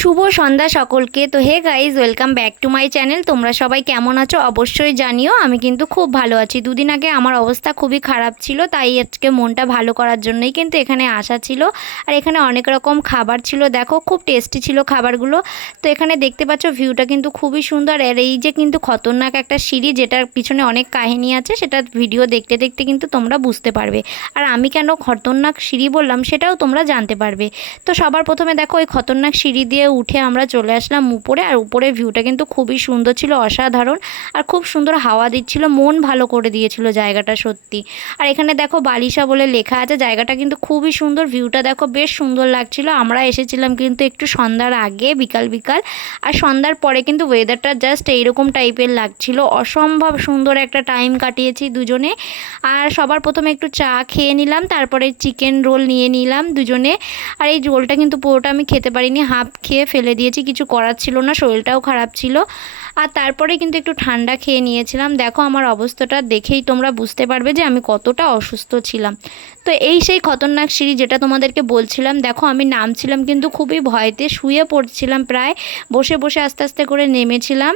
শুভ সন্ধ্যা সকলকে। তো hey guys welcome back to my channel তোমরা সবাই কেমন আছো? অবশ্যই জানিও, আমি কিন্তু খুব ভালো আছি। দুদিন আগে আমার অবস্থা খুবই খারাপ ছিল, তাই আজকে মনটা ভালো করার জন্যই কিন্তু এখানে আসা ছিল। আর এখানে অনেক রকম খাবার ছিল, দেখো খুব টেস্টি ছিল খাবারগুলো। তো এখানে দেখতে পাচ্ছ ভিউটা কিন্তু খুবই সুন্দর। আর এই যে কিন্তু খতরনাক একটা সিঁড়ি, যেটার পিছনে অনেক কাহিনী আছে, সেটা ভিডিও দেখতে দেখতে কিন্তু তোমরা বুঝতে পারবে। আর আমি কেন খতরনাক সিঁড়ি বললাম, সেটাও তোমরা জানতে পারবে। তো সবার প্রথমে দেখো, ওই খতরনাক সিঁড়ি দিয়ে উঠে আমরা চলে আসলাম উপরে, আর উপরে ভিউটা কিন্তু খুবই সুন্দর ছিল, অসাধারণ। আর খুব সুন্দর হাওয়া দিচ্ছিল, মন ভালো করে দিয়েছিল জায়গাটা সত্যি। আর এখানে দেখো বালিশা বলে লেখা আছে, জায়গাটা কিন্তু খুবই সুন্দর ভিউটা দেখো বেশ সুন্দর লাগছিল। আমরা এসেছিলাম কিন্তু একটু সন্ধ্যার আগে, বিকাল বিকাল। আর সন্ধ্যার পরে কিন্তু ওয়েদারটা জাস্ট এইরকম টাইপের লাগছিল। অসম্ভব সুন্দর একটা টাইম কাটিয়েছি দুজনে। আর সবার প্রথমে একটু চা খেয়ে নিলাম, তারপরে চিকেন রোল নিয়ে নিলাম দুজনে। আর এই রোলটা কিন্তু পুরোটা আমি খেতে পারিনি হাফ খেয়ে ফেলে দিয়েছি, কিছু করার ছিল না, শরীরটাও খারাপ ছিল। আর তারপরে কিন্তু একটু ঠান্ডা খেয়ে নিয়েছিলাম। দেখো আমার অবস্থাটা দেখেই তোমরা বুঝতে পারবে যে আমি কতটা অসুস্থ ছিলাম। তো এই সেই খতরনাক সিঁড়ি যেটা তোমাদেরকে বলছিলাম, দেখো আমি নামছিলাম কিন্তু খুবই ভয়তে, শুয়ে পড়ছিলাম প্রায়, বসে বসে আস্তে আস্তে করে নেমেছিলাম।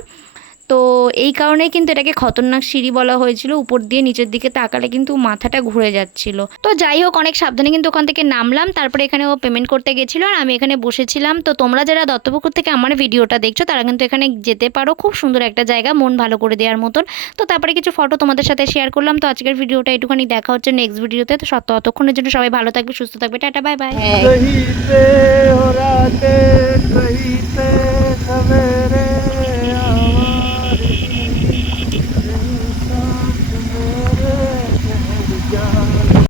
তো এই কারণেই কিন্তু এটাকে খতরনাক সিঁড়ি বলা হয়েছিল। উপর দিয়ে নিচের দিকে তাকালে কিন্তু মাথাটা ঘুরে যাচ্ছিল। তো যাই হোক, অনেক সাবধানে কিন্তু ওখান থেকে নামলাম। তারপরে এখানে ও পেমেন্ট করতে গেছিল আর আমি এখানে বসেছিলাম। তো তোমরা যারা দত্তপুকুর থেকে আমার ভিডিওটা দেখছ, তারা কিন্তু এখানে যেতে পারো। খুব সুন্দর একটা জায়গা, মন ভালো করে দেওয়ার মতন। তো তারপরে কিছু ফটো তোমাদের সাথে শেয়ার করলাম। তো আজকের ভিডিওটা একটুখানি দেখা হচ্ছে নেক্সট ভিডিওতে তো। সত্য ততক্ষণের জন্য সবাই ভালো থাকবে, সুস্থ থাকবে। Tata bye bye